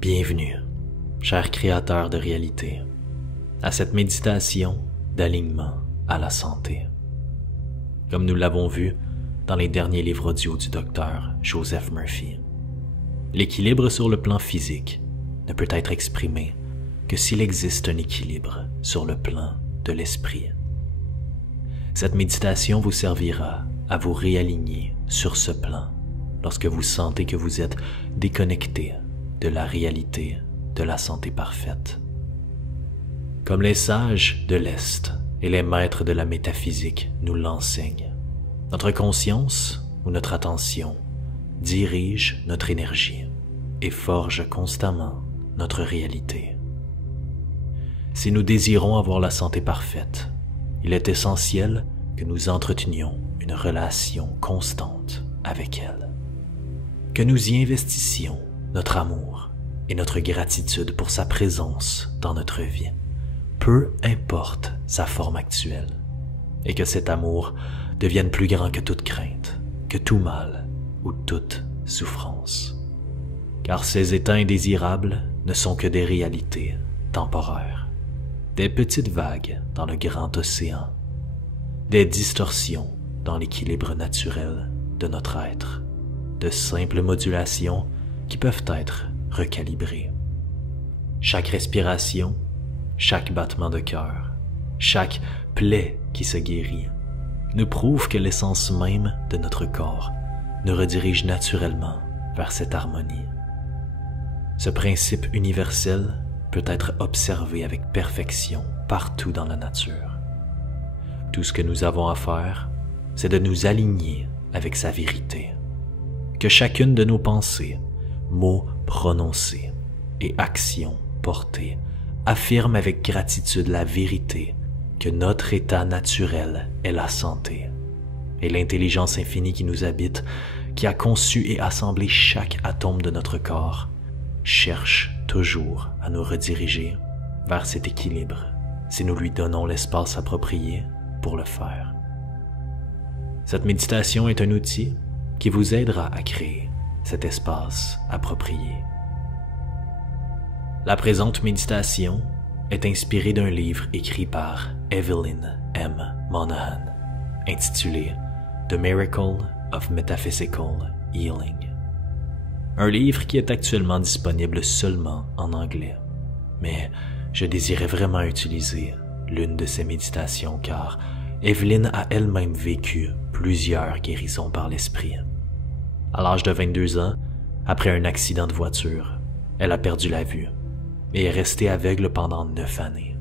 Bienvenue, cher créateur de réalité, à cette méditation d'alignement à la santé. Comme nous l'avons vu dans les derniers livres audio du docteur Joseph Murphy, l'équilibre sur le plan physique ne peut être exprimé que s'il existe un équilibre sur le plan de l'esprit. Cette méditation vous servira à vous réaligner sur ce plan lorsque vous sentez que vous êtes déconnecté de la réalité de la santé parfaite. Comme les sages de l'Est et les maîtres de la métaphysique nous l'enseignent, notre conscience ou notre attention dirige notre énergie et forge constamment notre réalité. Si nous désirons avoir la santé parfaite, il est essentiel que nous entretenions une relation constante avec elle, que nous y investissions notre amour et notre gratitude pour sa présence dans notre vie, peu importe sa forme actuelle, et que cet amour devienne plus grand que toute crainte, que tout mal ou toute souffrance. Car ces états indésirables ne sont que des réalités temporaires, des petites vagues dans le grand océan, des distorsions dans l'équilibre naturel de notre être, de simples modulations qui peuvent être recalibrées. Chaque respiration, chaque battement de cœur, chaque plaie qui se guérit, nous prouve que l'essence même de notre corps nous redirige naturellement vers cette harmonie. Ce principe universel peut être observé avec perfection partout dans la nature. Tout ce que nous avons à faire, c'est de nous aligner avec sa vérité. Que chacune de nos pensées, mots prononcés et actions portées affirment avec gratitude la vérité que notre état naturel est la santé, et l'intelligence infinie qui nous habite, qui a conçu et assemblé chaque atome de notre corps, cherche toujours à nous rediriger vers cet équilibre si nous lui donnons l'espace approprié pour le faire. Cette méditation est un outil qui vous aidera à créer cet espace approprié. La présente méditation est inspirée d'un livre écrit par Evelyn M. Monahan, intitulé The Miracle of Metaphysical Healing. Un livre qui est actuellement disponible seulement en anglais, mais je désirais vraiment utiliser l'une de ces méditations car Evelyn a elle-même vécu plusieurs guérisons par l'esprit. À l'âge de 22 ans, après un accident de voiture, elle a perdu la vue et est restée aveugle pendant 9 années.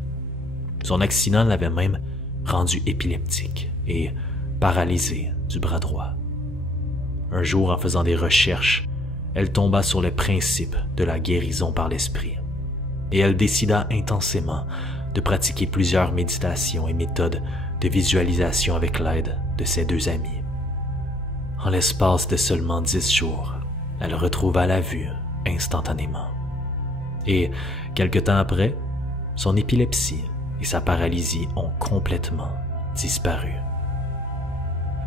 Son accident l'avait même rendue épileptique et paralysée du bras droit. Un jour, en faisant des recherches, elle tomba sur le principe de la guérison par l'esprit et elle décida intensément de pratiquer plusieurs méditations et méthodes de visualisation avec l'aide de ses 2 amis. En l'espace de seulement 10 jours, elle retrouva la vue instantanément. Et, quelque temps après, son épilepsie et sa paralysie ont complètement disparu.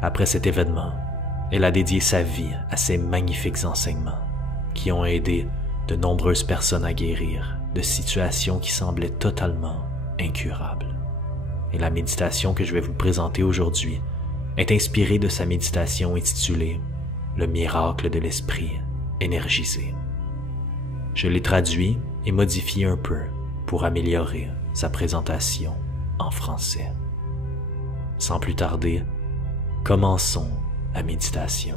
Après cet événement, elle a dédié sa vie à ces magnifiques enseignements qui ont aidé de nombreuses personnes à guérir de situations qui semblaient totalement incurables. Et la méditation que je vais vous présenter aujourd'hui est inspirée de sa méditation intitulée « Le miracle de l'esprit énergisé ». Je l'ai traduit et modifié un peu pour améliorer sa présentation en français. Sans plus tarder, commençons la méditation.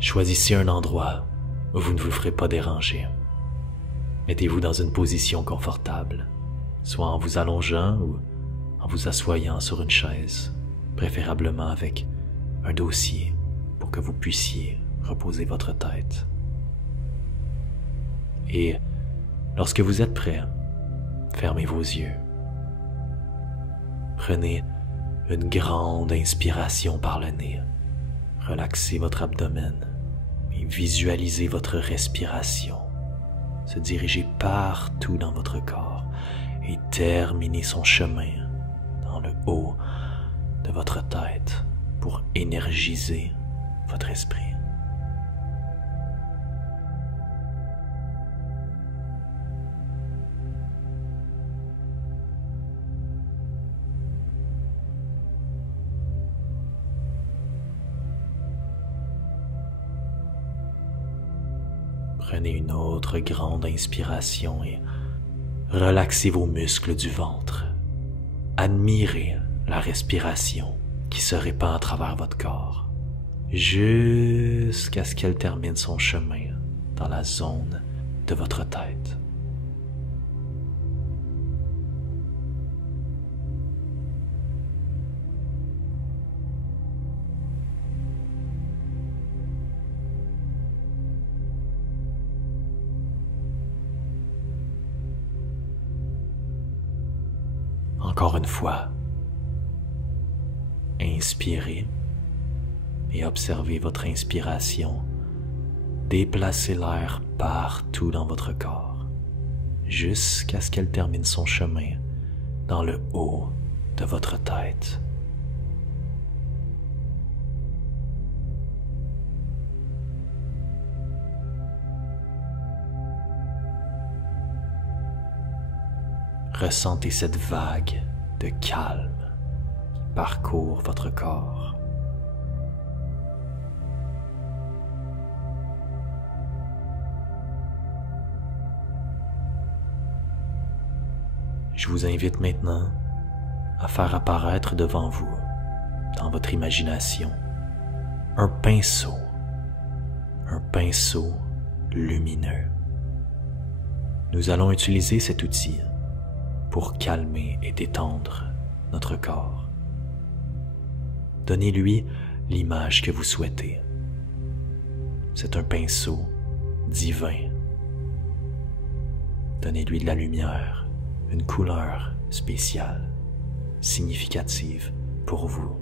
Choisissez un endroit où vous ne vous ferez pas déranger. Mettez-vous dans une position confortable, soit en vous allongeant ou en vous assoyant sur une chaise, préférablement avec un dossier pour que vous puissiez reposer votre tête. Et lorsque vous êtes prêt, fermez vos yeux. Prenez une grande inspiration par le nez. Relaxez votre abdomen et visualisez votre respiration se diriger partout dans votre corps et terminer son chemin dans le haut de de votre tête pour énergiser votre esprit. Prenez une autre grande inspiration et relaxez vos muscles du ventre. Admirez la respiration qui se répand à travers votre corps, jusqu'à ce qu'elle termine son chemin dans la zone de votre tête. Encore une fois, inspirez et observez votre inspiration déplacer l'air partout dans votre corps, jusqu'à ce qu'elle termine son chemin dans le haut de votre tête. Ressentez cette vague de calme qui parcourt votre corps. Je vous invite maintenant à faire apparaître devant vous, dans votre imagination, un pinceau lumineux. Nous allons utiliser cet outil pour calmer et détendre notre corps. Donnez-lui l'image que vous souhaitez. C'est un pinceau divin. Donnez-lui de la lumière, une couleur spéciale, significative pour vous.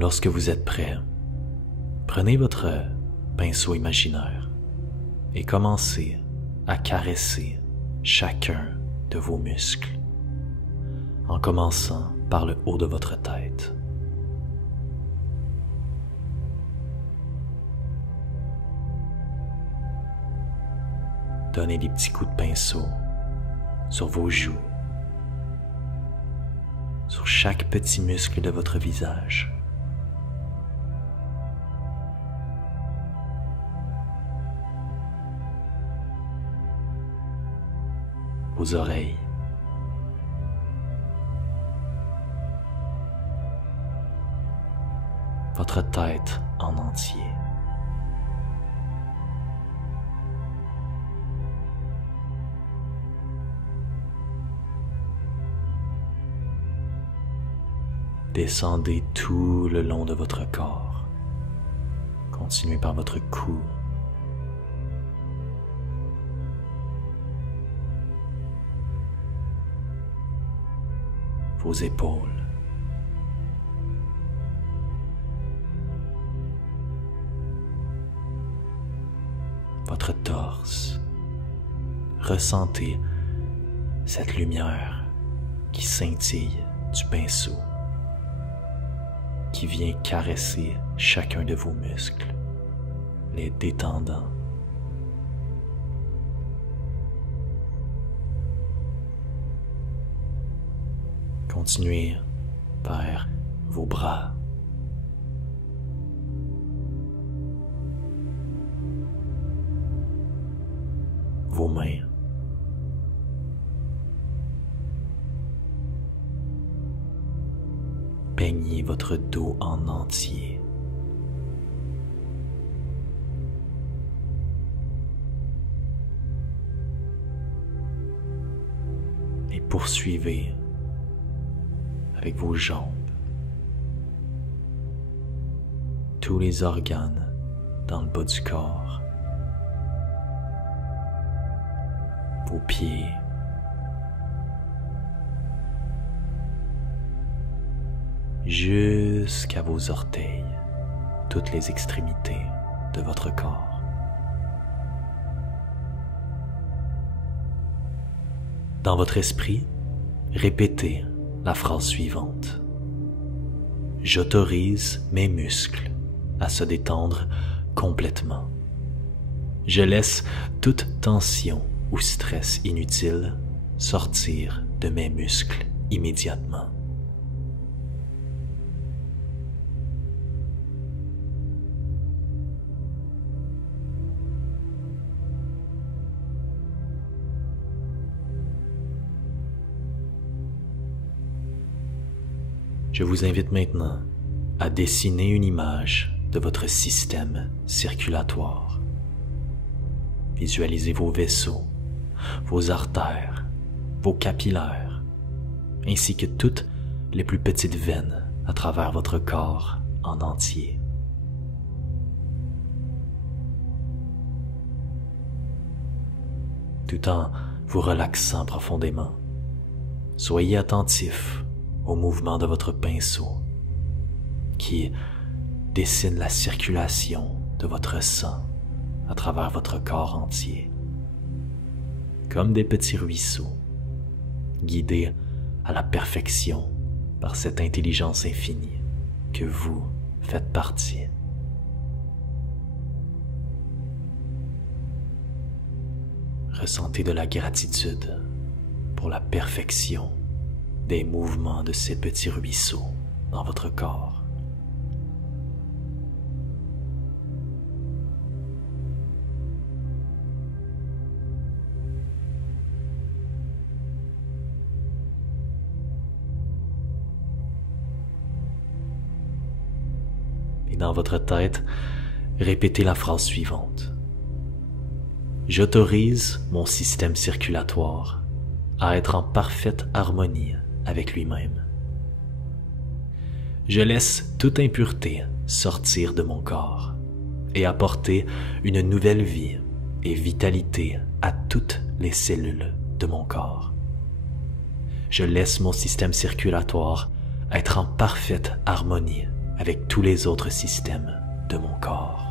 Lorsque vous êtes prêt, prenez votre pinceau imaginaire et commencez à caresser chacun de vos muscles, en commençant par le haut de votre tête. Donnez des petits coups de pinceau sur vos joues, sur chaque petit muscle de votre visage. Vos oreilles, votre tête en entier, descendez tout le long de votre corps, continuez par votre cou, vos épaules, votre torse. Ressentez cette lumière qui scintille du pinceau, qui vient caresser chacun de vos muscles, les détendant. Continuez vers vos bras, vos mains, peignez votre dos en entier. Et poursuivez avec vos jambes, tous les organes dans le bas du corps, vos pieds, jusqu'à vos orteils, toutes les extrémités de votre corps. Dans votre esprit, répétez la phrase suivante. J'autorise mes muscles à se détendre complètement. Je laisse toute tension ou stress inutile sortir de mes muscles immédiatement. Je vous invite maintenant à dessiner une image de votre système circulatoire. Visualisez vos vaisseaux, vos artères, vos capillaires, ainsi que toutes les plus petites veines à travers votre corps en entier. Tout en vous relaxant profondément, soyez attentif au mouvement de votre pinceau qui dessine la circulation de votre sang à travers votre corps entier, comme des petits ruisseaux, guidés à la perfection par cette intelligence infinie que vous faites partie. Ressentez de la gratitude pour la perfection des mouvements de ces petits ruisseaux dans votre corps. Et dans votre tête, répétez la phrase suivante. J'autorise mon système circulatoire à être en parfaite harmonie avec lui-même. Je laisse toute impureté sortir de mon corps et apporter une nouvelle vie et vitalité à toutes les cellules de mon corps. Je laisse mon système circulatoire être en parfaite harmonie avec tous les autres systèmes de mon corps.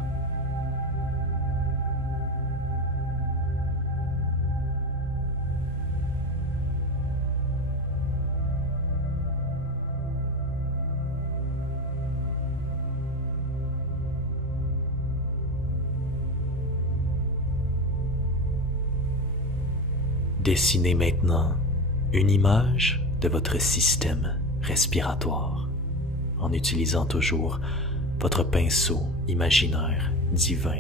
Dessinez maintenant une image de votre système respiratoire en utilisant toujours votre pinceau imaginaire divin.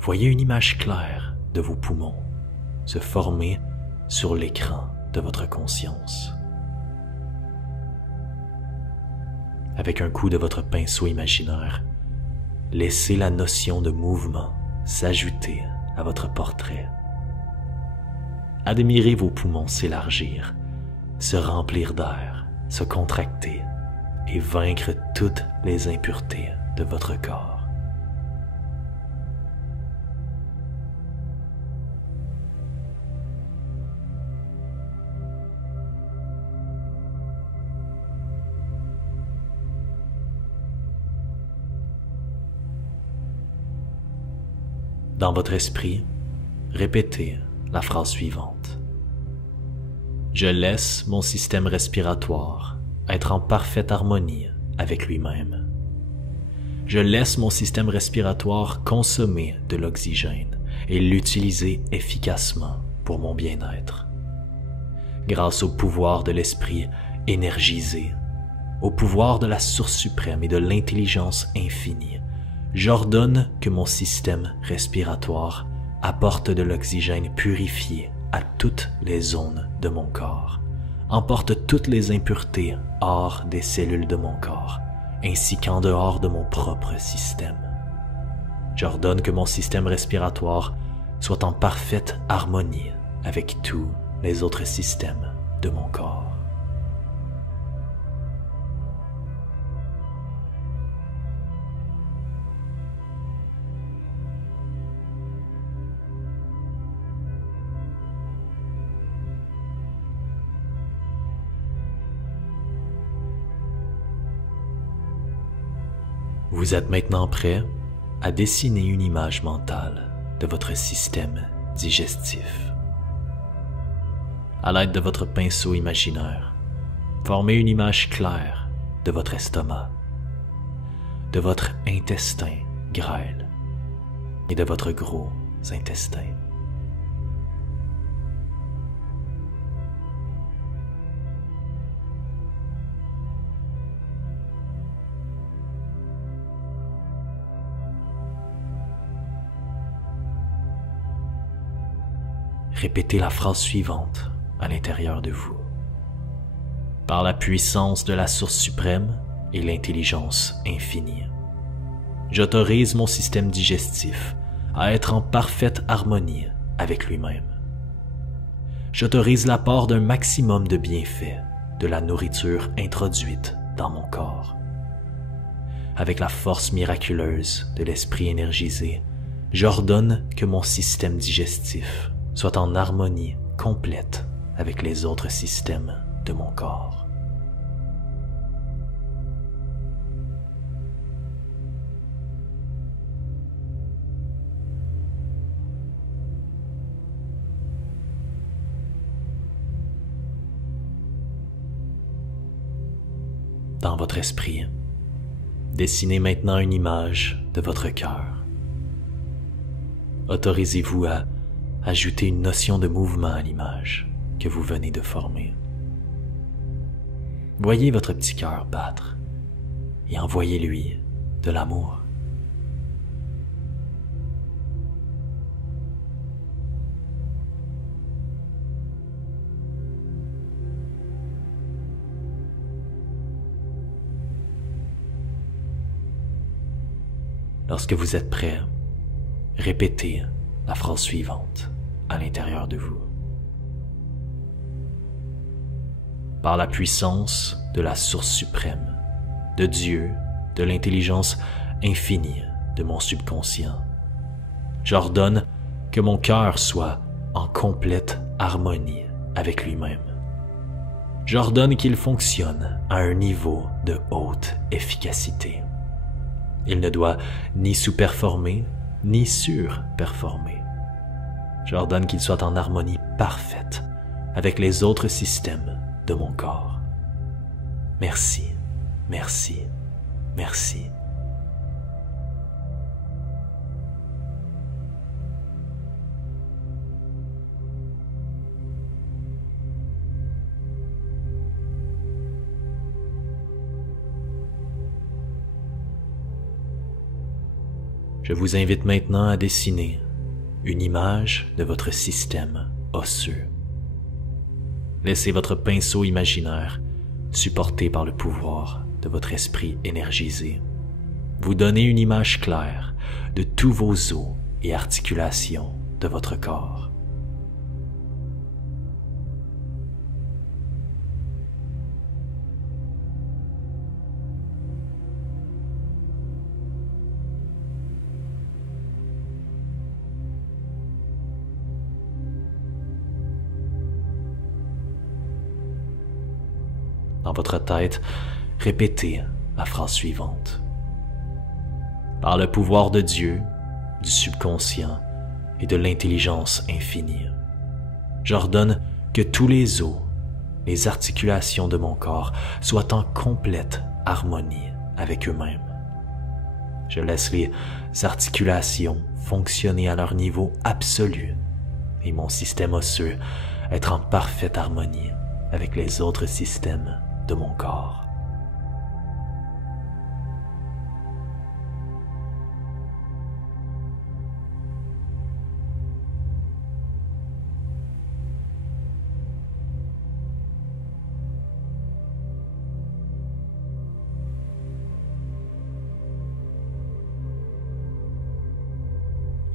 Voyez une image claire de vos poumons se former sur l'écran de votre conscience. Avec un coup de votre pinceau imaginaire, laissez la notion de mouvement s'ajouter à votre portrait. Admirez vos poumons s'élargir, se remplir d'air, se contracter et vaincre toutes les impuretés de votre corps. Dans votre esprit, répétez la phrase suivante. Je laisse mon système respiratoire être en parfaite harmonie avec lui-même. Je laisse mon système respiratoire consommer de l'oxygène et l'utiliser efficacement pour mon bien-être. Grâce au pouvoir de l'esprit énergisé, au pouvoir de la source suprême et de l'intelligence infinie, j'ordonne que mon système respiratoire apporte de l'oxygène purifié à toutes les zones de mon corps, emporte toutes les impuretés hors des cellules de mon corps, ainsi qu'en dehors de mon propre système. J'ordonne que mon système respiratoire soit en parfaite harmonie avec tous les autres systèmes de mon corps. Vous êtes maintenant prêt à dessiner une image mentale de votre système digestif. À l'aide de votre pinceau imaginaire, formez une image claire de votre estomac, de votre intestin grêle et de votre gros intestin. Répétez la phrase suivante à l'intérieur de vous. Par la puissance de la source suprême et l'intelligence infinie, j'autorise mon système digestif à être en parfaite harmonie avec lui-même. J'autorise l'apport d'un maximum de bienfaits de la nourriture introduite dans mon corps. Avec la force miraculeuse de l'esprit énergisé, j'ordonne que mon système digestif soit en harmonie complète avec les autres systèmes de mon corps. Dans votre esprit, dessinez maintenant une image de votre cœur. Autorisez-vous à ajouter une notion de mouvement à l'image que vous venez de former. Voyez votre petit cœur battre et envoyez-lui de l'amour. Lorsque vous êtes prêt, répétez la phrase suivante à l'intérieur de vous. Par la puissance de la source suprême, de Dieu, de l'intelligence infinie de mon subconscient, j'ordonne que mon cœur soit en complète harmonie avec lui-même. J'ordonne qu'il fonctionne à un niveau de haute efficacité. Il ne doit ni sous-performer, ni sur-performer. J'ordonne qu'il soit en harmonie parfaite avec les autres systèmes de mon corps. Merci, merci, merci. Je vous invite maintenant à dessiner une image de votre système osseux. Laissez votre pinceau imaginaire, supporté par le pouvoir de votre esprit énergisé, vous donner une image claire de tous vos os et articulations de votre corps. Dans votre tête, répétez la phrase suivante. Par le pouvoir de Dieu, du subconscient et de l'intelligence infinie, j'ordonne que tous les os, les articulations de mon corps soient en complète harmonie avec eux-mêmes. Je laisse les articulations fonctionner à leur niveau absolu et mon système osseux être en parfaite harmonie avec les autres systèmes de mon corps.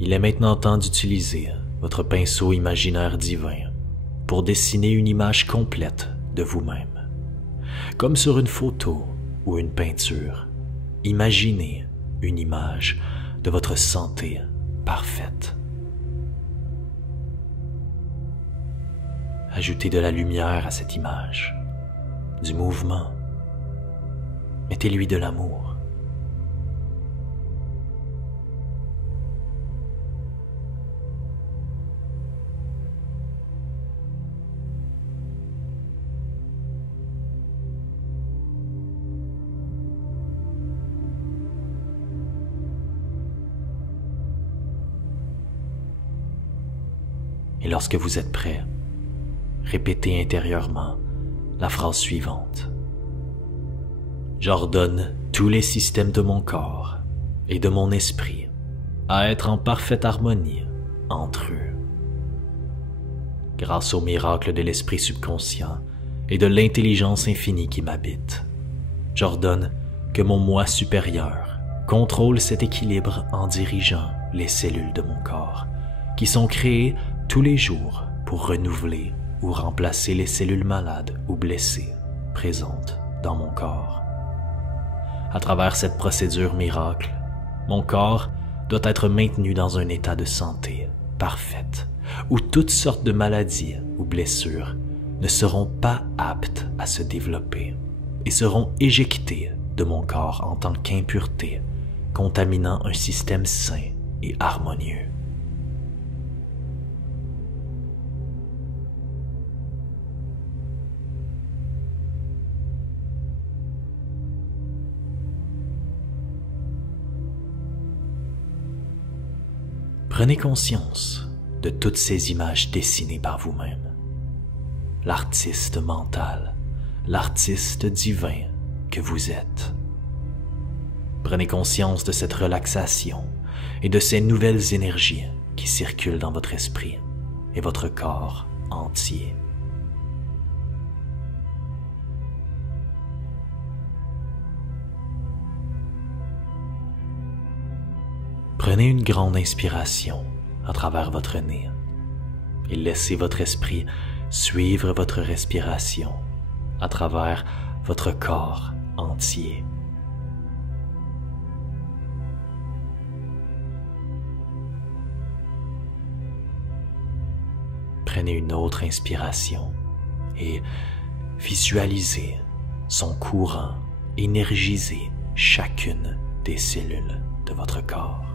Il est maintenant temps d'utiliser votre pinceau imaginaire divin pour dessiner une image complète de vous-même. Comme sur une photo ou une peinture, imaginez une image de votre santé parfaite. Ajoutez de la lumière à cette image, du mouvement. Mettez-lui de l'amour. Et lorsque vous êtes prêt, répétez intérieurement la phrase suivante. J'ordonne tous les systèmes de mon corps et de mon esprit à être en parfaite harmonie entre eux. Grâce au miracle de l'esprit subconscient et de l'intelligence infinie qui m'habite, j'ordonne que mon moi supérieur contrôle cet équilibre en dirigeant les cellules de mon corps, qui sont créées tous les jours pour renouveler ou remplacer les cellules malades ou blessées présentes dans mon corps. À travers cette procédure miracle, mon corps doit être maintenu dans un état de santé parfaite, où toutes sortes de maladies ou blessures ne seront pas aptes à se développer et seront éjectées de mon corps en tant qu'impureté, contaminant un système sain et harmonieux. Prenez conscience de toutes ces images dessinées par vous-même. L'artiste mental, l'artiste divin que vous êtes. Prenez conscience de cette relaxation et de ces nouvelles énergies qui circulent dans votre esprit et votre corps entier. Prenez une grande inspiration à travers votre nez et laissez votre esprit suivre votre respiration à travers votre corps entier. Prenez une autre inspiration et visualisez son courant énergiser chacune des cellules de votre corps.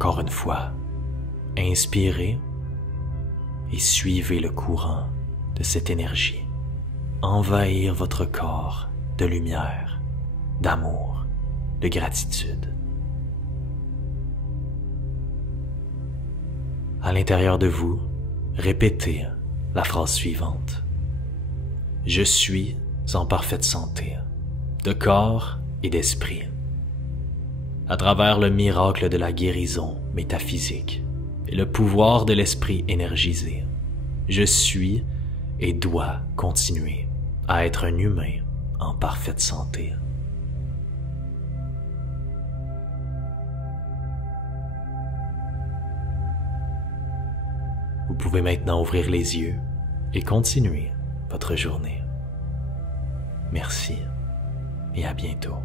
Encore une fois, inspirez et suivez le courant de cette énergie envahir votre corps de lumière, d'amour, de gratitude. À l'intérieur de vous, répétez la phrase suivante. Je suis en parfaite santé, de corps et d'esprit. À travers le miracle de la guérison métaphysique et le pouvoir de l'esprit énergisé, je suis et dois continuer à être un humain en parfaite santé. Vous pouvez maintenant ouvrir les yeux et continuer votre journée. Merci et à bientôt.